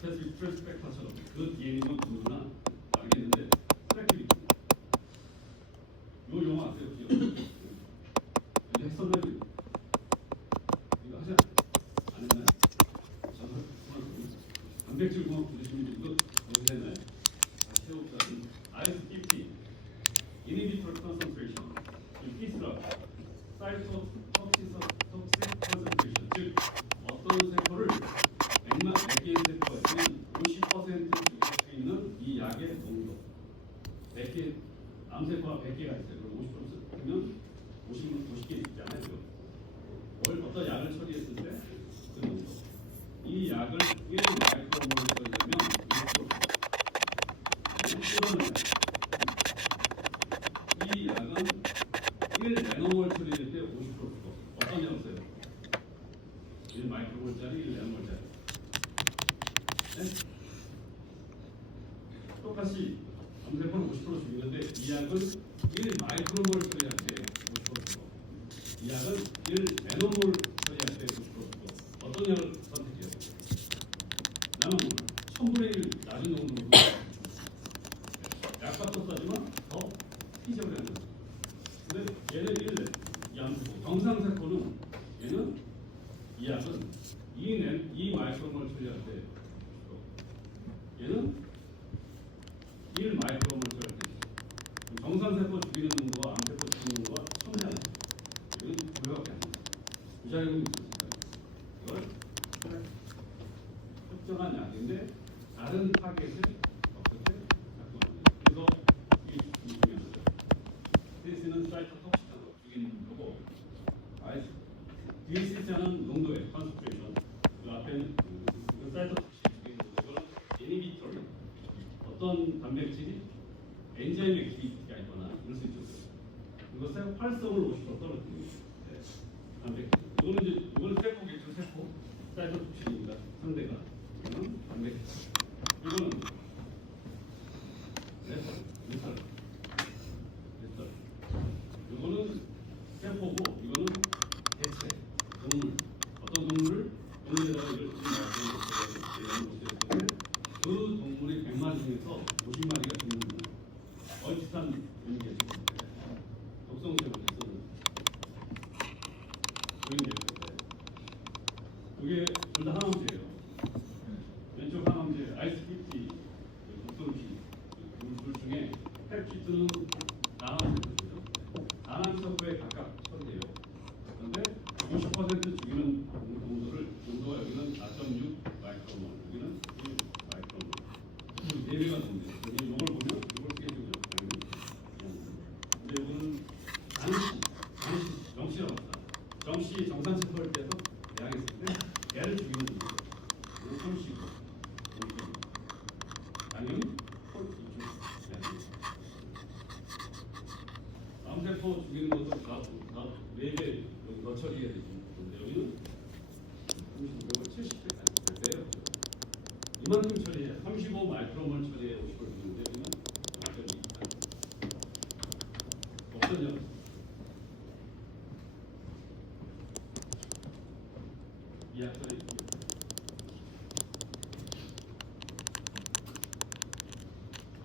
스트레스 팩터처럼 그 뒤에 있는 누구나 알겠는데 트랙들이 요 영화 아세요? 핵선들이 이거 하지 안 했나요? 저는 단백질 공학 부르시면 이거 어디 했나요? 다시 해봅시다. IS50 inhibitor concentration P스라 사이토톡식 concentration 즉 어떤 세포를 100개의 세포에서는 50% 죽일 수 있는 이 약의 농도 100개 암세포가 100개가 있어요. 그럼 50%면 50개 있잖아요. 뭘 어떤 약을 처리했을 때 그 농도 이 약을 1 마이크로몰 처리하면 50%. 이 약은 1 나노몰 처리할 때 50% 죽어. 어떤 약이었어요? 1 마이크로몰짜리 1 나노몰짜리. 네? 똑같이 암세포는 50% 죽이는데 이 약은 1 마이크로몰 처리할 때 50% 죽어. 이 약은 1 나노몰 처리할 때 50% 죽어. 어떤 약을 선택해요? 나는 1000분의 1 낮은 농도로 약값도 싸지만 더 희석을 하는 거예요. 근데 얘는 1, 이 암세포, 정상세포는 얘는 이 약은 2 마이크로몰 처리할 때 얘는 1 마이크로몰 처리할 때 정상세포 죽이는 농도와 암세포 죽이는 농도가 천차야. 이건 2배밖에 안 돼. 부작용이 있습니다. 이걸 특정한 약인데 다른 타겟을 어떻게 작동합니다. 그래서 이 중요한 거죠. DC는 사이토톡식으로 죽이는 거고, DC자는 농도의 컨센트레이션. 그 앞에는 사이토톡식 죽이는 거고, 이니비터리. 어떤 단백질이 엔자임 액티비티가 있거나 이럴 수 있죠. 이것의 활성을 50% 떨어뜨립니다. 네. 단백질. 이거는 세포겠죠, 세포. 사이토톡식입니다. 상대가. 이거는 단백질. 이거는 레털. 이거는 세포고, 이거는 개체, 동물. 어떤 동물에다가 이걸 그 동물의 100마리 중에서 50마리가 죽는 거예요. 비슷한 의미겠죠. 독성체로 됐었는데. 그게 둘 다 항암제예요. 왼쪽 항암제, 아이스50, 독성치, 둘 중에 펩치트는 항암제죠. 항암세포에 각각 처리돼요. 그런데 50% 죽이는 농도가 여기는 4.6 마이크로몰, 여기는 1 마이크로몰. 4배가 넘는데, 이걸 보면 이걸 쓰게 되죠. 근데 이거는 정시라고 합니다. 정시 정상세포를 빼서 대항했을 때 개를 죽이는 농도. 이건 손시고, 당연히 암세포 죽이는 것도 다 4배 더 처리해야 되죠. 근데 여기는 70배예요. 이만큼 처리해 35 마이크로몰 처리해 50을 주는데 여기는 완전히 없어져. 이 약들이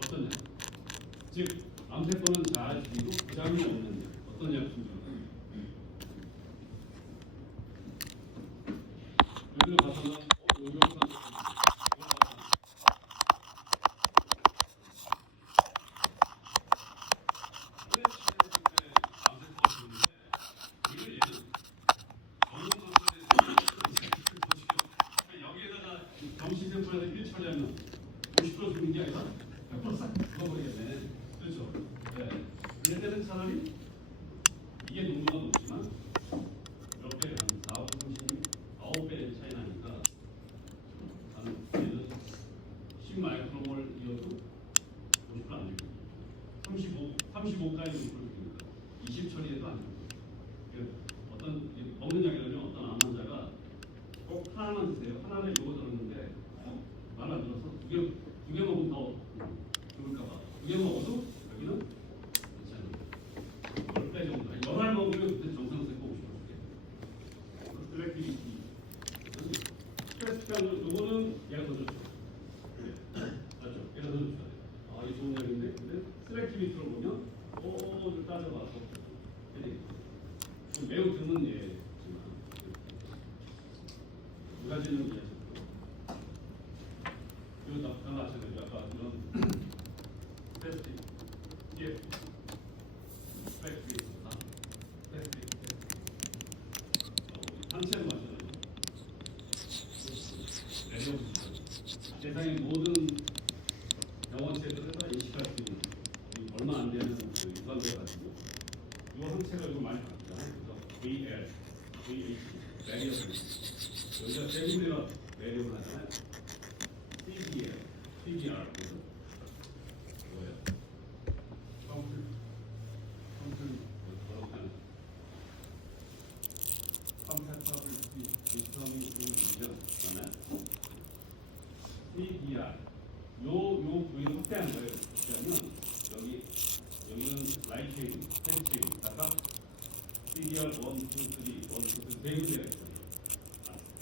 어떤 약? 즉 암세포는 잘 죽이고 부작용이 없는 약. 어떤 약품이죠? 여기로 가서는 여기에다가 정시세포에서 1 처리하면 50% 죽는 게 아니라 100% 싹 죽어버리겠네. 그렇죠? 네. 그럴 때는 차라리 이게 농도가 높지만 이렇게 한 4, 5, 39배 차이 나니까 얘는 10 마이크로몰이어도 50%안 죽입니다. 35까지 50% 죽입니다. 20 처리해도 안 죽입니다. 어떤 먹는 약이라면 어떤 암 환자가 꼭 하나만 드세요. 하나를 요거 들었는데 말 안 들어서 두 개 먹으면 더 죽을까봐 2개 먹어도 여기는 괜찮아요. 10배 정도. 열알 먹으면 그때 정상세포 50%. 블랙비리티. 스트레스 피하는 요거는 얘가 더 좋죠. 그리고 다 마찬가지로 아까 이런 패스팅, 예, 패스팅, 패스팅, 한체로 마찬가지로 세상의 모든 영어체들을 다 인식할 수 있는 얼마 안 되는 그 유산되어 가지고 이 항체가 이거 많이 바뀌잖아요. 그래서 VL, VH, 베리어블 여기가 세밀러 베리어블 하잖아요. CBL, CBR 그래서 뭐예요? 펑클 뭐라고 하는 컴패터블리티 시스템이 있는 그다음에 CBR 요 부위를 확대한 거예요. 그러면 여기는 라이트웨이, 펜트웨이, 아까 CDR 1, 2, 3, 1, 2, 3 네 군데가 있어요.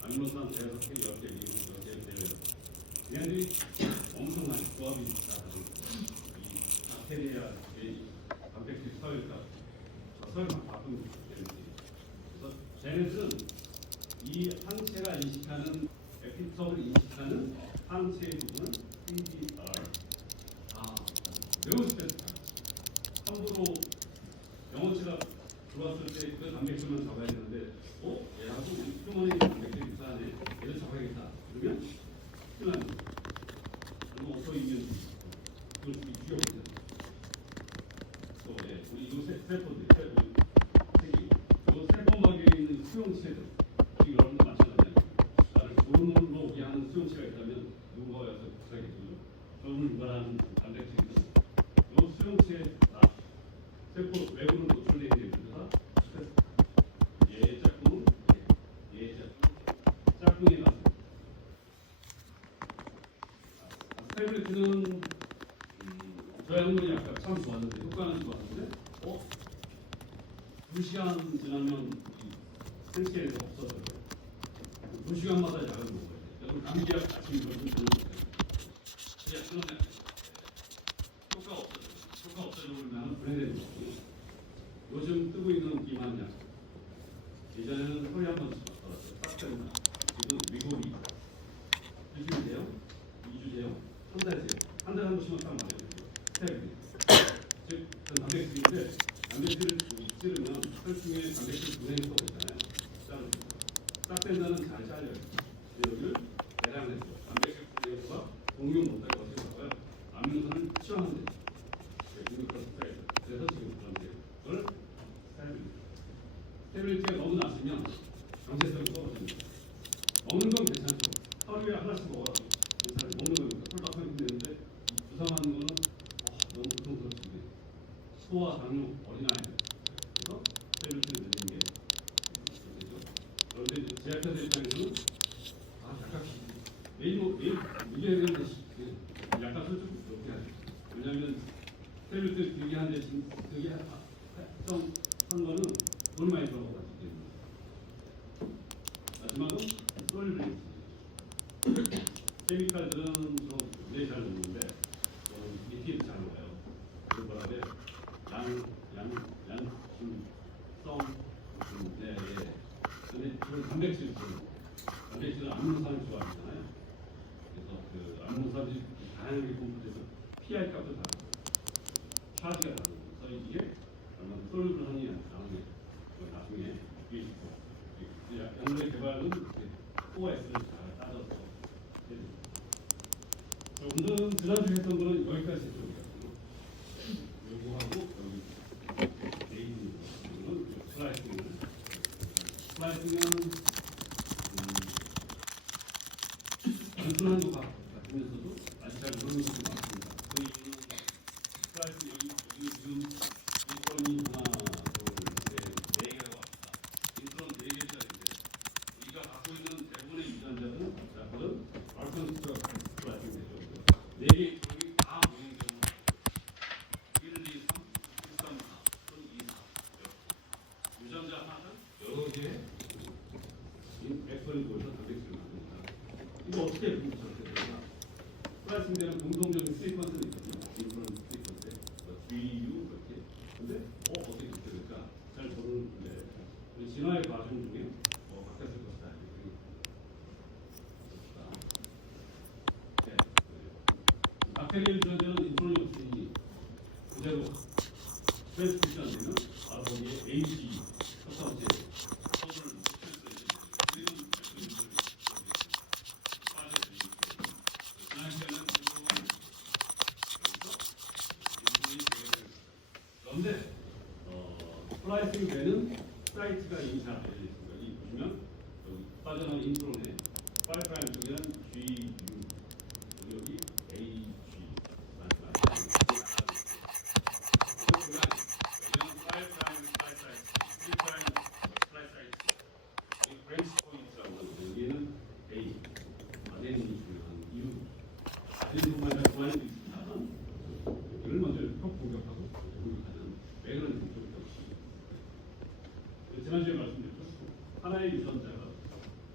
아미노산 대여섯 개, 10개, 미국 10개, 대여섯 개. 얘네들이 엄청난 조합이 나타나고 이 박테리아, 단백질 서열과 서열만 바꾸는 되는지. 그래서 쟤네들은 이 항체가 인식하는 에피톱을 인식하는 항체의 부분은 CDR. 매우 스페시픽한. 함부로 영어체가 들어왔을 때 그 단백질만 잡아야 되는데, 얘하고 휴먼의 단백질이 유사하네. 얘를 잡아야겠다. 그러면 큰일 나는 거죠. 너무 어서있는 그걸 죽여버리죠. 또, 우리 이 세포들, 이 세포막에 있는 수용체들, 지금 여러분들 마찬가지예요. 나를 고름으로 오게 하는 수용체가 있다면 누가 와서 복사하겠죠. 저분을 유발하는 단백질이 이 수용체 세포 외부로 노출되어 있는 데다가 얘 짝꿍은 얘 짝꿍에 가서 스테빌리티는 저희 학문이 아까 참 좋았는데 효과는 좋았는데 2시간 지나면 생체에서 없어져요. 2시간마다 약을 먹어야 돼요. 여러분 감기약 아침 이걸 좀 드는 거예요. 그러면 효과 없어져 버리면 분해되는 거고요. 요즘 뜨고 있는 비만약 예전에는 소리 한 번씩 받았어요. 딱 됩니다. 지금 위고리 일주일이세요? 2주세요? 한 달이세요? 한 달에 한 번씩만 딱 맞아요. 스테빌리 즉 단백질인데 단백질을 찌르면 혈중에 단백질 분해가 또 있잖아요. 자르고 딱 된다는 잘 잘려요. 여기를 대량 해서 단백질 분해가 공유 못하게 어떻게 할까요? 아미노산을 치환하면 되죠. 그래서 지금 그런데 그걸 스테빌리티가 너무 낮으면 강제성이 떨어집니다. 먹는 건 괜찮죠. 하루에 하나씩 먹어도 괜찮아요. 먹는 거니까 꿀떡하면 되는데 주사맞는 거는 너무 고통스럽습니다. 소아, 당뇨, 어린아이들 그래서 스테빌리티를 넣는 게 되죠. 그런데 이제 제약회사 입장에서는 약간 매일 이게 약간 솔직히 그렇게 하죠. 왜냐하면 스테빌리티 되게 한 대신 되게 한 거는 돈이 많이 들어가가지고 마지막은 솔브레이트 케미칼들은 주로 굉장히 잘 먹는데 리퀴드 잘 먹어요. 그 뭐라 그래 근데 주로 단백질은 아미노산을 좋아하잖아요. 그래서 그 아미노산이 다양하게 분포돼서 pH 값도 다르고 차지가 다르고 그래서 이게 얼마나 솔브레이트 나오는 나중에 이게 있고 연구의 개발은 OS를 잘 따져서 오늘은 지난주에 했던 거는 여기까지 했거든요. 요거하고 여기 레이딩 슬라이싱은 단순한 것 같으면서도 아직 잘 모르는 것도 많습니다. 그 이유는 슬라이싱 여기 지금 인트론이 하나, 둘, 셋, 4개가 왔다. 인트론 4개짜리인데 우리가 갖고 있는 대부분의 유전자들은 그건 알콘스트라 슬라이싱 되죠. 4개 인트론이 다 모인 경우 1, 2, 3, 1, 3, 4, 또는 2, 4 유전자 하나는 여러 개의 엑선이 모여서 단백질을 만듭니다. 이거 어떻게 분석해야 슬라이싱되는 공통적인 시퀀스는 있거든요. 인트론 시퀀스, GU 그렇게. 근데 어떻게 그렇게 될까? 잘 모르는데 진화의 과정 중에 바뀌었을 것이다. 네, 박테리아 유전자는 인트론이 없으니 그대로 트랜스크립션 안 되면 바로 거기에 AG 첫 번째 서브를 그런데 플라이팅 되는 사이트가 이미 잘 알려져 있습니다. 여기 보시면 여기 빠져나온 인트론에 5' 쪽에는 GU 여기 AG 브랜치 포인트라고 하는데 여기는 A 아덴이 중요한 이유 아덴뿐만 아니라 구안도 있습니다. 여기를 먼저 꼭 공격하고 공격하는 왜 그런 공격 역시 지난주에 말씀드렸죠. 하나의 유전자가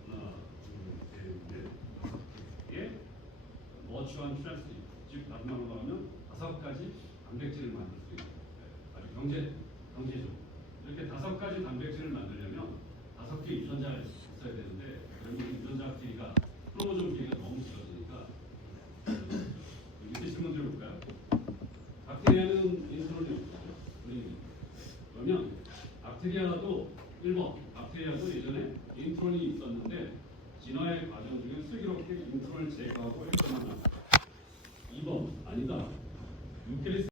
하나, 둘, 셋, 넷, 다섯 개의 머추한 트랜스 즉 다른 말로 말하면 5가지 단백질을 만들 수 있는 아주 경제죠. 이렇게 5가지 단백질을 만들려면 5개 유전자가 있어야 되는데 결국 유전자 길이가 크로모좀 길이가 너무 길어지니까 밑에 질문 드려볼까요? 박테리아는 인트론이 없죠. 그러면 박테리아도 1번 박테리아도 예전에 인트론이 있었는데 진화의 과정 중에 슬기롭게 인트론을 제거하고 했더만 2번 아니다. 유캐리스